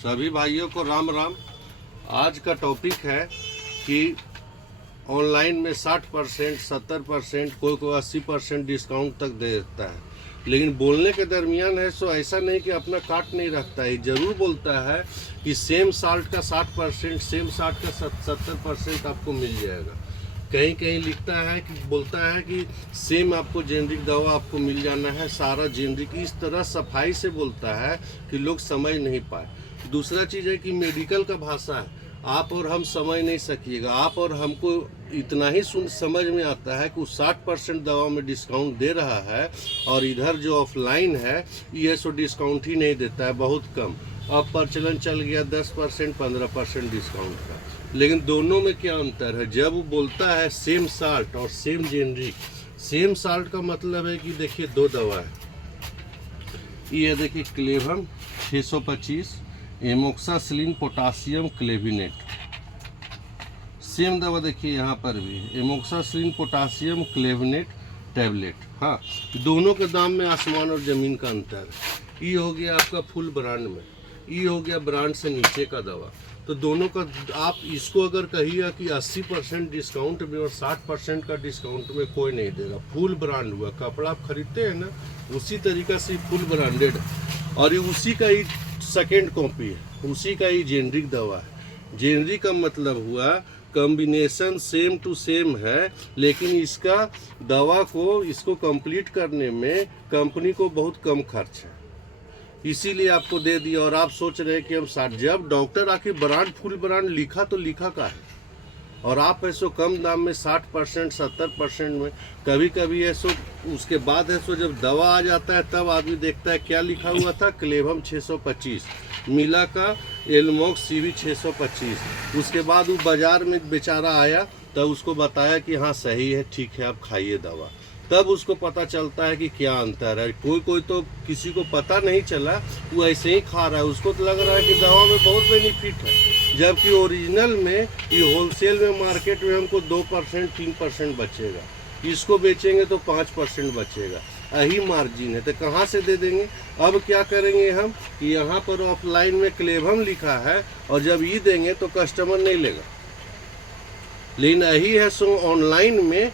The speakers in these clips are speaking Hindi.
सभी भाइयों को राम राम। आज का टॉपिक है कि ऑनलाइन में 60%, 70%, कोई कोई 80% डिस्काउंट तक दे देता है, लेकिन बोलने के दरमियान है सो ऐसा नहीं कि अपना काट नहीं रखता है। ज़रूर बोलता है कि सेम साल्ट का 60%, सेम साल्ट का 70% आपको मिल जाएगा। कहीं कहीं लिखता है कि बोलता है कि सेम आपको जेनरिक दवा आपको मिल जाना है, सारा जेनरिक। इस तरह सफाई से बोलता है कि लोग समझ नहीं पाए। दूसरा चीज़ है कि मेडिकल का भाषा है, आप और हम समझ नहीं सकिएगा। आप और हमको इतना ही समझ में आता है कि वो 60% दवा में डिस्काउंट दे रहा है, और इधर जो ऑफलाइन है ये सो डिस्काउंट ही नहीं देता है, बहुत कम। अब प्रचलन चल गया 10%, 15% डिस्काउंट का। लेकिन दोनों में क्या अंतर है? जब वो बोलता है सेम साल्ट और सेम जेनरिक, सेम साल्ट का मतलब है कि देखिए दो दवा है, ये देखिए क्लेवम 625, एमोक्सासिलिन पोटासियम क्लेविनेट। सेम दवा देखिए यहाँ पर भी एमोक्सासिलिन पोटासियम क्लेविनेट टैबलेट। हाँ, दोनों के दाम में आसमान और ज़मीन का अंतर है। ये हो गया आपका फुल ब्रांड में, ये हो गया ब्रांड से नीचे का दवा। तो दोनों का आप इसको अगर कहिएगा कि 80% डिस्काउंट में और 60% का डिस्काउंट में कोई नहीं देगा। फुल ब्रांड हुआ, कपड़ा आप खरीदते हैं ना, उसी तरीक़ा से फुल ब्रांडेड, और ये उसी का ही सेकेंड कॉपी है, उसी का ही जेनरिक दवा है। जेनरिक का मतलब हुआ कॉम्बिनेशन सेम टू सेम है, लेकिन इसका दवा को इसको कंप्लीट करने में कंपनी को बहुत कम खर्च है, इसीलिए आपको दे दिया। और आप सोच रहे हैं कि हम 60, जब डॉक्टर आके ब्रांड फुल ब्रांड लिखा तो लिखा का है, और आप ऐसो कम दाम में 60%, 70% में, कभी कभी ऐसो उसके बाद ऐसो जब दवा आ जाता है तब आदमी देखता है क्या लिखा हुआ था, क्लेवम 625, मिला का एलमॉक्स सीवी 625। उसके बाद वो बाज़ार में बेचारा आया तब उसको बताया कि हाँ सही है, ठीक है, आप खाइए दवा। तब उसको पता चलता है कि क्या अंतर है। कोई कोई तो किसी को पता नहीं चला, वो ऐसे ही खा रहा है, उसको तो लग रहा है कि दवा में बहुत बेनिफिट है, जबकि ओरिजिनल में ये होलसेल में मार्केट में हमको 2%, 3% बचेगा, इसको बेचेंगे तो 5% बचेगा। यही मार्जिन है, तो कहाँ से दे देंगे? अब क्या करेंगे हम कि यहाँ पर ऑफलाइन में क्लेवम लिखा है, और जब ये देंगे तो कस्टमर नहीं लेगा। लेकिन यही है सो ऑनलाइन में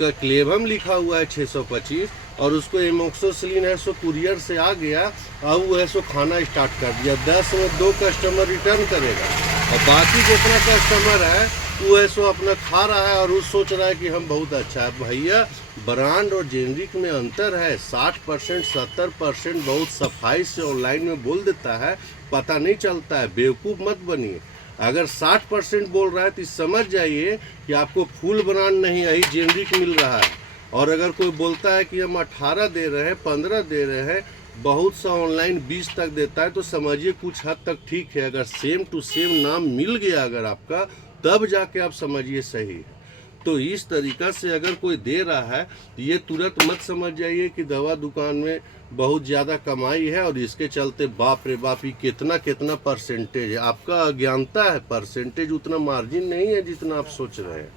क्लेवम लिखा हुआ है 625, और उसको एमोक्सासिलिन है सो कुरियर से आ गया, अब वो है सो खाना स्टार्ट कर दिया। 10 में 2 कस्टमर रिटर्न करेगा, और बाकी जितना कस्टमर है वो है सो अपना खा रहा है, और वो सोच रहा है कि हम बहुत अच्छा है। भैया, ब्रांड और जेनरिक में अंतर है। 60%, 70% बहुत सफाई से ऑनलाइन में बोल देता है, पता नहीं चलता है। बेवकूफ़ मत बनिए। अगर 60% बोल रहा है तो समझ जाइए कि आपको फुल ब्रांड नहीं, यही जेनरिक मिल रहा है। और अगर कोई बोलता है कि हम 18 दे रहे हैं, 15 दे रहे हैं, बहुत सा ऑनलाइन 20 तक देता है, तो समझिए कुछ हद तक ठीक है। अगर सेम टू सेम नाम मिल गया अगर आपका, तब जाके आप समझिए सही है। तो इस तरीक़ा से अगर कोई दे रहा है, ये तुरंत मत समझ जाइए कि दवा दुकान में बहुत ज़्यादा कमाई है, और इसके चलते बाप रे बाप ये कितना कितना परसेंटेज है। आपका अज्ञानता है, परसेंटेज उतना मार्जिन नहीं है जितना आप सोच रहे हैं।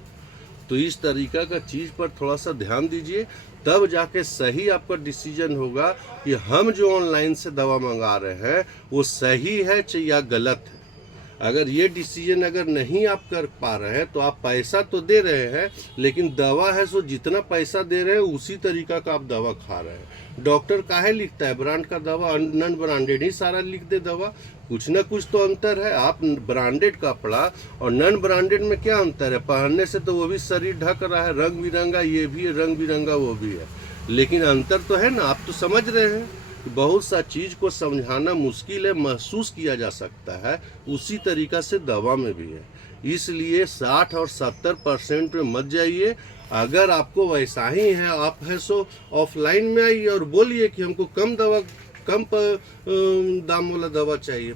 तो इस तरीक़ा का चीज़ पर थोड़ा सा ध्यान दीजिए, तब जाके सही आपका डिसीजन होगा कि हम जो ऑनलाइन से दवा मंगा रहे हैं वो सही है या गलत है। अगर ये डिसीजन अगर नहीं आप कर पा रहे हैं तो आप पैसा तो दे रहे हैं, लेकिन दवा है सो जितना पैसा दे रहे हैं उसी तरीका का आप दवा खा रहे हैं। डॉक्टर काहे लिखता है ब्रांड का दवा, नॉन ब्रांडेड ही सारा लिख दे दवा? कुछ ना कुछ तो अंतर है। आप ब्रांडेड कपड़ा और नॉन ब्रांडेड में क्या अंतर है? पहनने से तो वो भी शरीर ढक रहा है, रंग बिरंगा ये भी है, रंग बिरंगा वो भी है, लेकिन अंतर तो है ना। आप तो समझ रहे हैं। बहुत सा चीज़ को समझाना मुश्किल है, महसूस किया जा सकता है, उसी तरीक़ा से दवा में भी है। इसलिए 60 और 70% में मत जाइए। अगर आपको वैसा ही है, आप है सो ऑफलाइन में आइए और बोलिए कि हमको कम दाम वाला दवा चाहिए,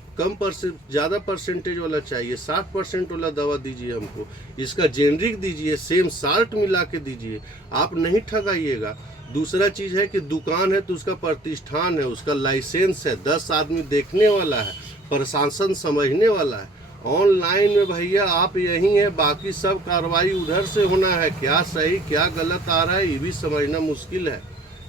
ज़्यादा परसेंटेज वाला चाहिए, 60% वाला दवा दीजिए हमको, इसका जेनरिक दीजिए, सेम साल्ट मिला के दीजिए। आप नहीं ठगाइएगा। दूसरा चीज़ है कि दुकान है तो उसका प्रतिष्ठान है, उसका लाइसेंस है, 10 आदमी देखने वाला है, प्रशासन समझने वाला है। ऑनलाइन में भैया आप यही हैं, बाकी सब कार्रवाई उधर से होना है। क्या सही क्या गलत आ रहा है ये भी समझना मुश्किल है।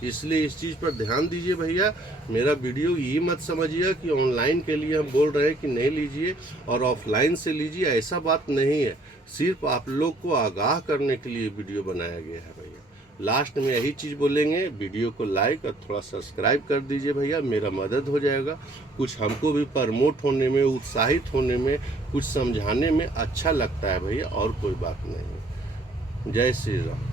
इसलिए इस चीज़ पर ध्यान दीजिए भैया। मेरा वीडियो ये मत समझिए कि ऑनलाइन के लिए हम बोल रहे हैं कि नहीं लीजिए और ऑफलाइन से लीजिए, ऐसा बात नहीं है। सिर्फ आप लोग को आगाह करने के लिए वीडियो बनाया गया है भैया। लास्ट में यही चीज़ बोलेंगे, वीडियो को लाइक और थोड़ा सब्सक्राइब कर दीजिए भैया, मेरा मदद हो जाएगा। कुछ हमको भी प्रमोट होने में, उत्साहित होने में, कुछ समझाने में अच्छा लगता है भैया, और कोई बात नहीं। जय श्री राम।